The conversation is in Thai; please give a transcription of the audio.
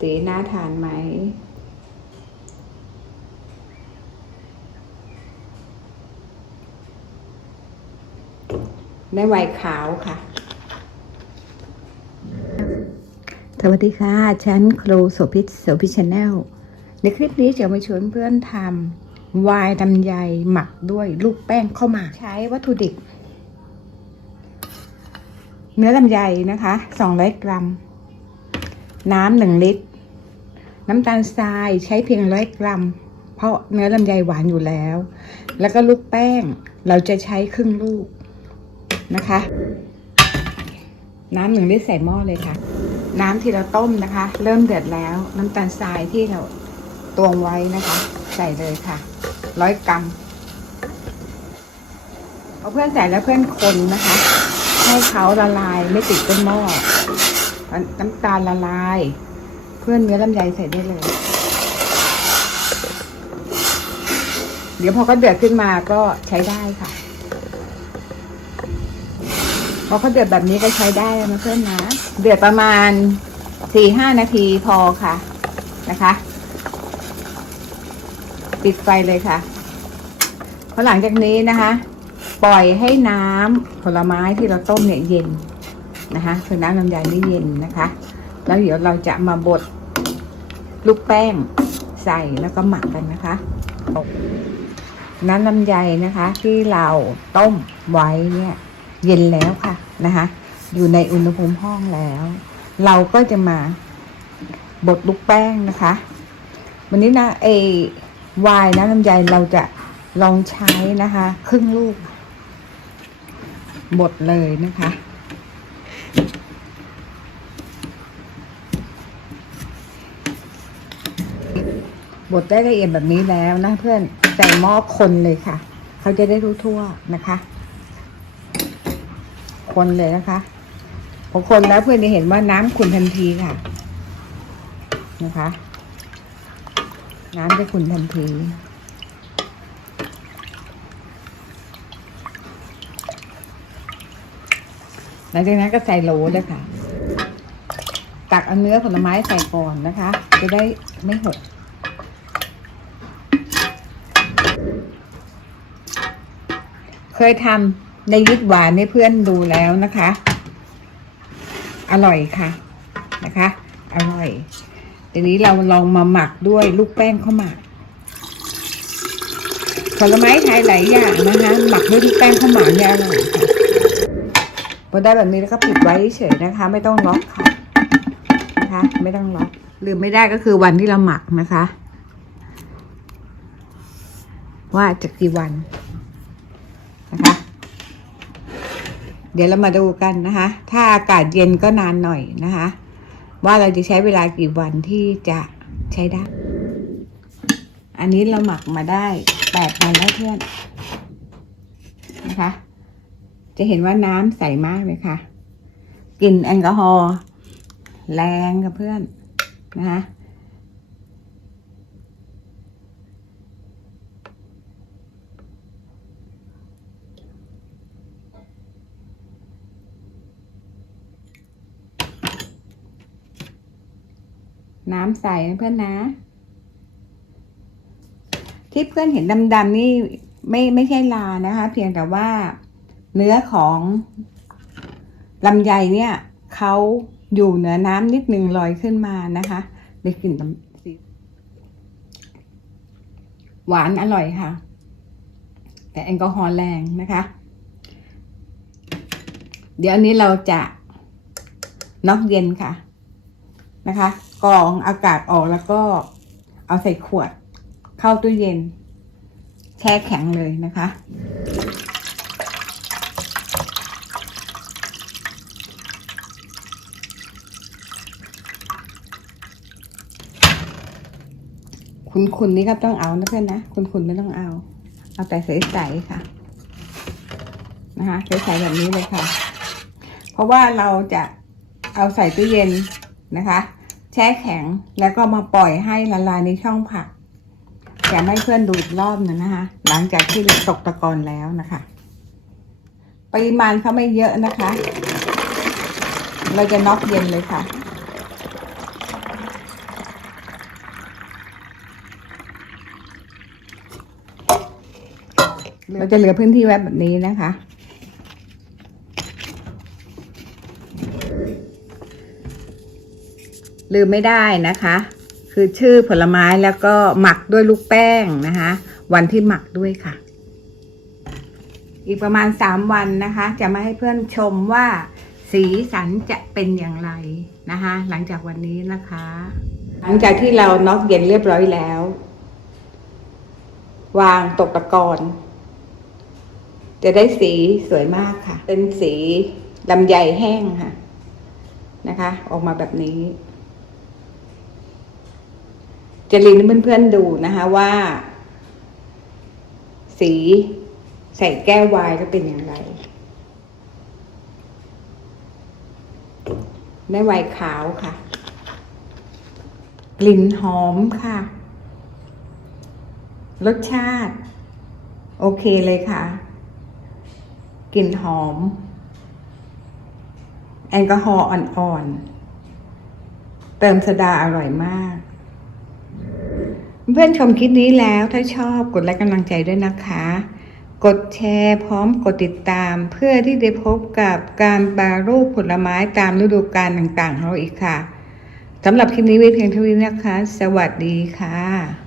ตีน่าทานไหม ได้ไวน์ขาวค่ะ สวัสดีค่ะ ฉันครูโสภิตโสภิชแนล ในคลิปนี้จะมาชวนเพื่อนทำวายลำไยหมักด้วยลูกแป้งข้าวหมาก ใช้วัตถุดิบเนื้อลำไยนะคะ 200 กรัม น้ำหนึ่งลิตร น้ำตาลทรายใช้เพียงร้อยกรัม เพราะเนื้อลำไยหวานอยู่แล้ว แล้วก็ลูกแป้งเราจะใช้ครึ่งลูกนะคะ น้ำหนึ่งลิตรใส่หม้อเลยค่ะ น้ำที่เราต้มนะคะ เริ่มเดือดแล้ว น้ำตาลทรายที่เราตวงไว้นะคะ ใส่เลยค่ะร้อยกรัมเอาเพื่อนใส่แล้วเพื่อนคนนะคะ ให้เขาละลายไม่ติดต้นหม้อน้ำตาลละลาย เพื่อนเนื้อลำไยใส่ได้เลย เดี๋ยวพอเขาเดือดขึ้นมาก็ใช้ได้ค่ะ พอเขาเดือดแบบนี้ก็ใช้ได้แล้วนะเพื่อนนะ เดือดประมาณสี่ห้านาทีพอค่ะนะคะ ปิดไฟเลยค่ะพอหลังจากนี้นะคะ ปล่อยให้น้ำผลไม้ที่เราต้มเนี่ยเย็นนะคะคือน้ำลำไยนี่เย็นนะคะ แล้วเดี๋ยวเราจะมาบดลูกแป้งใส่แล้วก็หมักกันนะคะน้ำลำไยนะคะ ที่เราต้มไว้เนี่ยเย็นแล้วค่ะนะคะ อยู่ในอุณหภูมิห้องแล้ว เราก็จะมาบดลูกแป้งนะคะ วันนี้นะเอวายนะลำไยเราจะลองใช้นะคะ ครึ่งลูกบดเลยนะคะ บดได้ละเอียดแบบนี้แล้วนะเพื่อนใส่หม้อคนเลยค่ะ เขาจะได้รู้ทั่วนะคะ คนเลยนะคะพอคนแล้วเพื่อนจะเห็นว่าน้ำขุ่นทันทีค่ะ นะคะ น้ำจะขุ่นทันทีหลังจากนั้นก็ใส่โหลเลยค่ะ ตักเอาเนื้อผลไม้ใส่ก่อนนะคะ จะได้ไม่หก เคยทำในยิดหวานให้เพื่อนดูแล้วนะคะ อร่อยค่ะนะคะ อร่อยทีนี้เราลองมาหมักด้วยลูกแป้งข้าวหมากผลไม้ไทยหลายอย่างนะคะหมักด้วยลูกแป้งข้าวหมากเนี่ยอร่อยค่ะพอได้แบบนี้แล้วก็ปิดไว้เฉยนะคะ ไม่ต้องล็อกค่ะนะคะไม่ต้องล็อกลืมไม่ได้ก็คือวันที่เราหมักนะคะ ว่าจะกี่วัน นะคะ เดี๋ยวเรามาดูกันนะคะ ถ้าอากาศเย็นก็นานหน่อยนะคะ ว่าเราจะใช้เวลากี่วันที่จะใช้ได้ อันนี้เราหมักมาได้แปดวันแล้วเพื่อนนะคะ จะเห็นว่าน้ำใสมากเลยค่ะ กลิ่นแอลกอฮอล์แรงกับเพื่อนนะคะ น้ำใสนะเพื่อนนะ ที่เพื่อนเห็นดำๆนี่ไม่ไม่ใช่ลานะคะ เพียงแต่ว่าเนื้อของลำไยเนี่ยเขาอยู่เหนือน้ำนิดนึงลอยขึ้นมานะคะได้กลิ่นน้ำสีหวานอร่อยค่ะ แต่แอลกอฮอล์แรงนะคะ เดี๋ยวอันนี้เราจะน็อกเย็นค่ะ นะคะกรองอากาศออกแล้วก็เอาใส่ขวด เข้าตู้เย็น แช่แข็งเลยนะคะ คุณคุณนี่ครับต้องเอานะเพื่อนนะคุณคุณไม่ต้องเอา เอาแต่ใสๆค่ะ นะคะใสๆแบบนี้เลยค่ะ เพราะว่าเราจะเอาใส่ตู้เย็น นะคะ แช่แข็งแล้วก็มาปล่อยให้ละลายในช่องผักอย่าให้เพื่อนดูดรอบนึงนะคะ หลังจากที่ตกตะกอนแล้วนะคะ ปริมาณเขาไม่เยอะนะคะ เราจะน็อกเย็นเลยค่ะเราจะเหลือพื้นที่ไว้แบบนี้นะคะ ลืมไม่ได้นะคะ คือชื่อผลไม้แล้วก็หมักด้วยลูกแป้งนะคะ วันที่หมักด้วยค่ะ อีกประมาณสามวันนะคะ จะมาให้เพื่อนชมว่าสีสันจะเป็นอย่างไรนะคะ หลังจากวันนี้นะคะ หลังจากที่เราน็อกเย็นเรียบร้อยแล้ว วางตกตะกอนจะได้สีสวยมากค่ะ เป็นสีลำไยแห้งค่ะ นะคะ ออกมาแบบนี้ จะลินให้เพื่อนๆดูนะคะว่า สีใส่แก้ววายจะเป็นอย่างไร ได้ไวน์ขาวค่ะ กลิ่นหอมค่ะ รสชาติ โอเคเลยค่ะ กลิ่นหอม แอลกอฮอล์อ่อนๆ เติมโซดาอร่อยมาก เพื่อนชมคลิปนี้แล้วถ้าชอบกดไลค์กำลังใจด้วยนะคะ กดแชร์พร้อมกดติดตาม เพื่อที่จะพบกับการแปรรูปผลไม้ตามฤดูกาลต่างๆของเราอีกค่ะสำหรับคลิปนี้ไว้เพียงเท่านี้นะคะ สวัสดีค่ะ